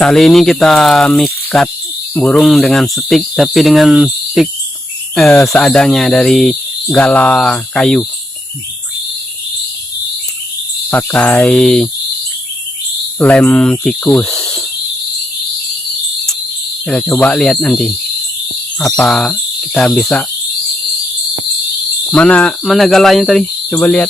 Kali ini kita mikat burung dengan stik, tapi dengan stik seadanya dari gala kayu. Pakai lem tikus. Kita coba lihat nanti apa kita bisa. Mana galanya tadi? Coba lihat.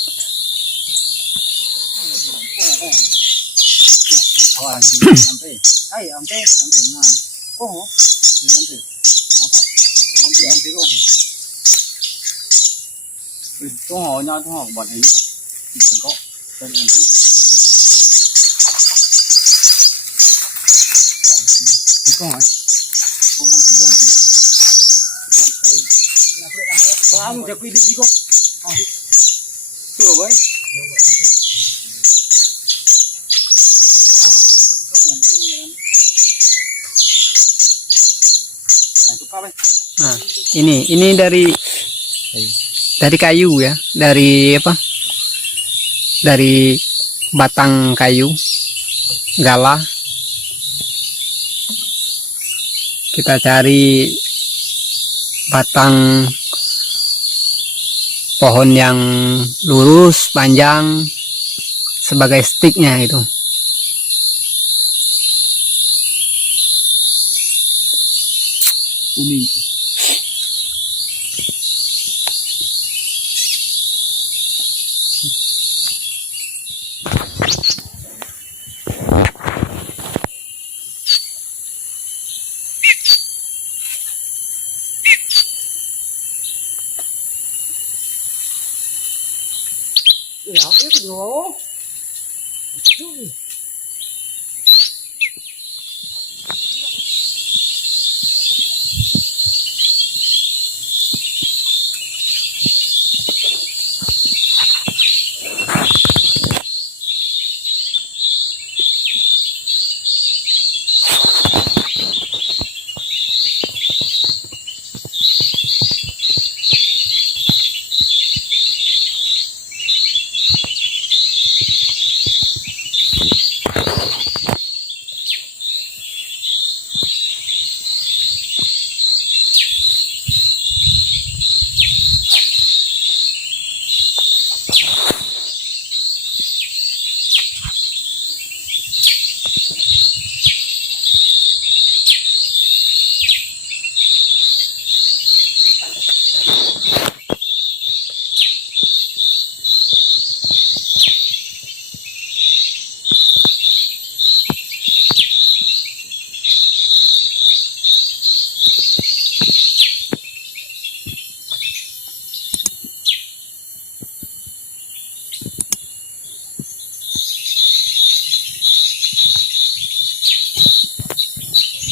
Nah, ini dari kayu ya, dari apa? Dari batang kayu gala. Kita cari batang pohon yang lurus, panjang sebagai stiknya itu. Ini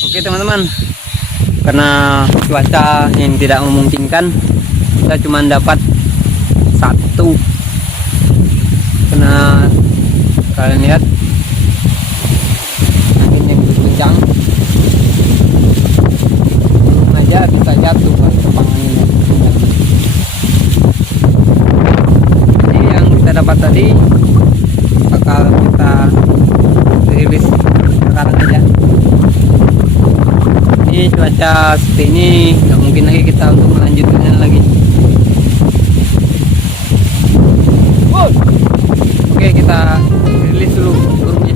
oke teman-teman, karena cuaca yang tidak memungkinkan, kita cuma dapat satu. Karena kalian lihat angin yang kencang, aja bisa jatuh kalau tepang anginnya. Jadi yang kita dapat tadi bakal kita rilis sekarang aja. Ini cuaca seperti ini, nggak mungkin lagi kita untuk melanjutkannya lagi. Oke, kita rilis dulu burungnya.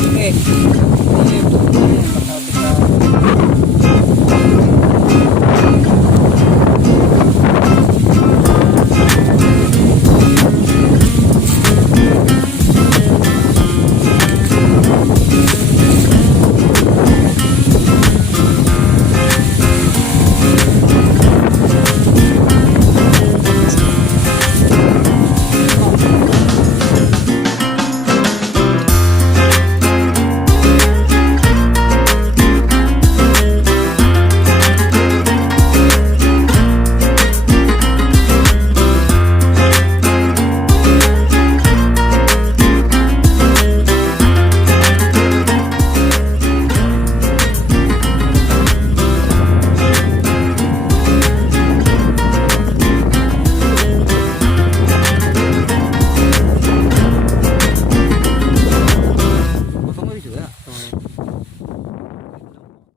Oke, ini burungnya bakal kita